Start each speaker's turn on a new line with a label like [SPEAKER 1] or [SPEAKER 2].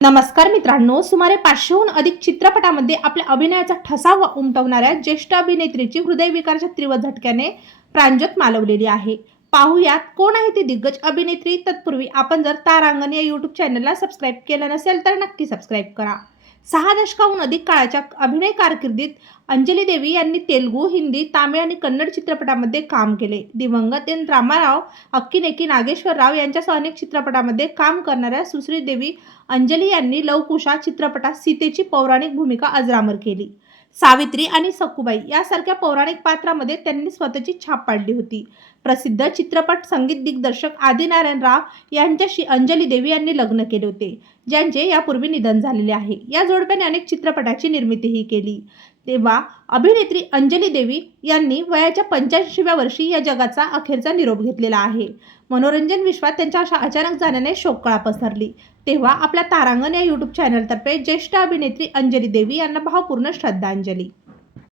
[SPEAKER 1] नमस्कार मित्रांनो सुमारे पाचशेहून अधिक चित्रपटामध्ये आपल्या अभिनयाचा ठसा व उमटवणाऱ्या ज्येष्ठ अभिनेत्रीची हृदयविकारच्या तीव्र झटक्याने प्रांजत मालवलेली आहे. पाहुयात कोण आहे ती दिग्गज अभिनेत्री? तत्पूर्वी आपण जर तारांगण या यूट्यूब चॅनलला सबस्क्राईब केलं नसेल तर नक्की सबस्क्राईब करा. सहा दशकाहून अधिक काळाच्या अभिनय कारकिर्दीत अंजली देवी यांनी तेलुगू हिंदी तामिळ आणि कन्नड चित्रपटामध्ये काम केले. दिवंगत एन. रामाराव अक्किनेकी नागेश्वर राव यांच्यासह अनेक चित्रपटामध्ये काम करणाऱ्या सुश्री देवी अंजली यांनी लवकुशा चित्रपटात सीतेची पौराणिक भूमिका अजरामर केली. सावित्री आणि सकुबाई यासारख्या पौराणिक पात्रामध्ये त्यांनी स्वतःची छाप पाडली होती. प्रसिद्ध चित्रपट संगीत दिग्दर्शक आदिनारायण राव यांच्याशी अंजली देवी यांनी लग्न केले होते ज्यांचे यापूर्वी निधन झालेले आहे. या जोडप्याने अनेक चित्रपटाची निर्मितीही केली. तेव्हा अभिनेत्री अंजली देवी यांनी वयाच्या पंच्याऐंशीव्या वर्षी या जगाचा अखेरचा निरोप घेतलेला आहे. मनोरंजन विश्वात त्यांच्या अशा अचानक जाण्याने शोककळा पसरली. तेव्हा आपल्या तारांगण या यूट्यूब चॅनलतर्फे ज्येष्ठ अभिनेत्री अंजली देवी यांना भावपूर्ण श्रद्धांजली.